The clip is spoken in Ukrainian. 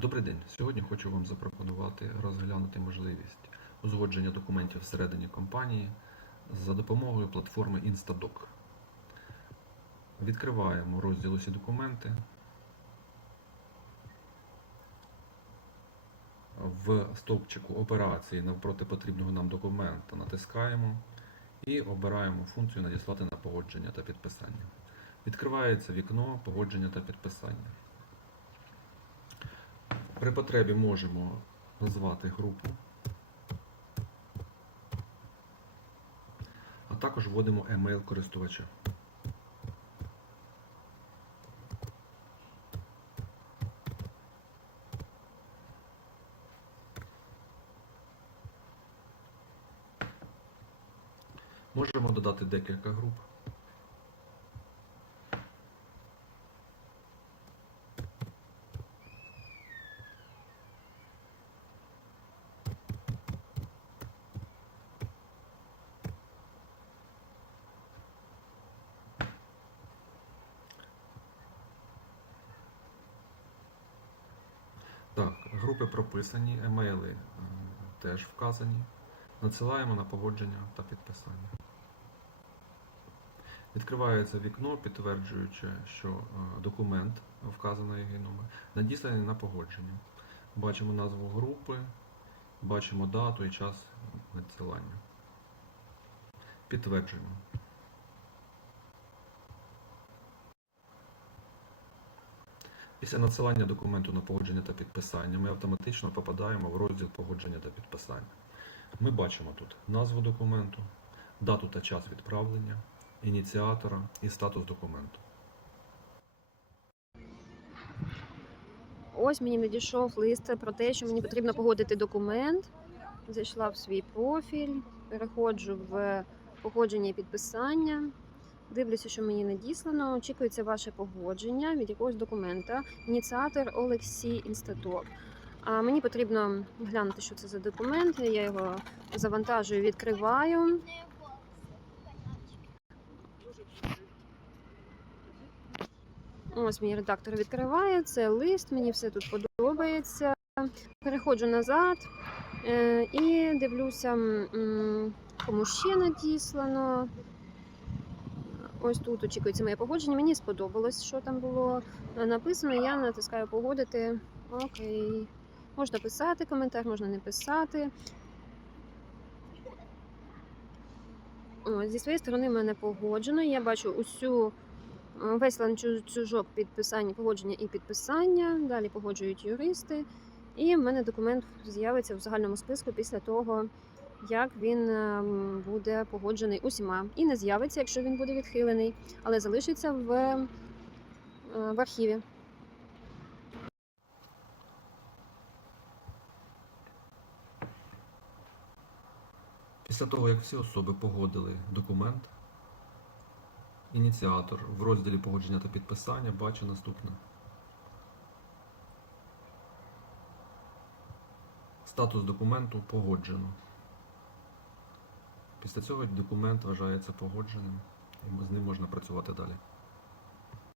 Добрий день. Сьогодні хочу вам запропонувати розглянути можливість узгодження документів всередині компанії за допомогою платформи Instadoc. Відкриваємо розділ усі документи. В стовпчику операції навпроти потрібного нам документа натискаємо і обираємо функцію Надіслати на погодження та підписання. Відкривається вікно погодження та підписання. При потребі можемо назвати групу, а також вводимо емейл користувача. Можемо додати декілька груп. Так, групи прописані, емейли е, теж вказані. Надсилаємо на погодження та підписання. Відкривається вікно, підтверджуючи, що е, документ, вказаний номер, надісланий на погодження. Бачимо назву групи, бачимо дату і час надсилання. Підтверджуємо. Після надсилання документу на погодження та підписання ми автоматично попадаємо в розділ погодження та підписання. Ми бачимо тут назву документу, дату та час відправлення, ініціатора і статус документу. Ось мені надійшов лист про те, що мені потрібно погодити документ. Зайшла в свій профіль, переходжу в погодження і підписання. Дивлюся, що мені надіслано. Очікується ваше погодження від якогось документа. Ініціатор Олексій Інстатор. А мені потрібно глянути, що це за документ. Я його завантажую, відкриваю. Ось мій редактор відкриває це лист, мені все тут подобається. Переходжу назад е, і дивлюся, кому ще надіслано. Ось тут очікується моє погодження. Мені сподобалось, що там було написано. Я натискаю погодити. Окей. Можна писати коментар, можна не писати. Зі своєї сторони мене погоджено. Я бачу усю е, весь ланцюжок підписання, погодження і підписання. Далі погоджують юристи. І в мене документ з'явиться в загальному списку після того, як він ем, буде погоджений усіма. І не з'явиться, якщо він буде відхилений, але залишиться в, е, в архіві. Після того, як всі особи погодили документ, ініціатор в розділі погодження та підписання бачить наступне. Статус документу погоджено. Після цього документ вважається погодженим і з ним можна працювати далі.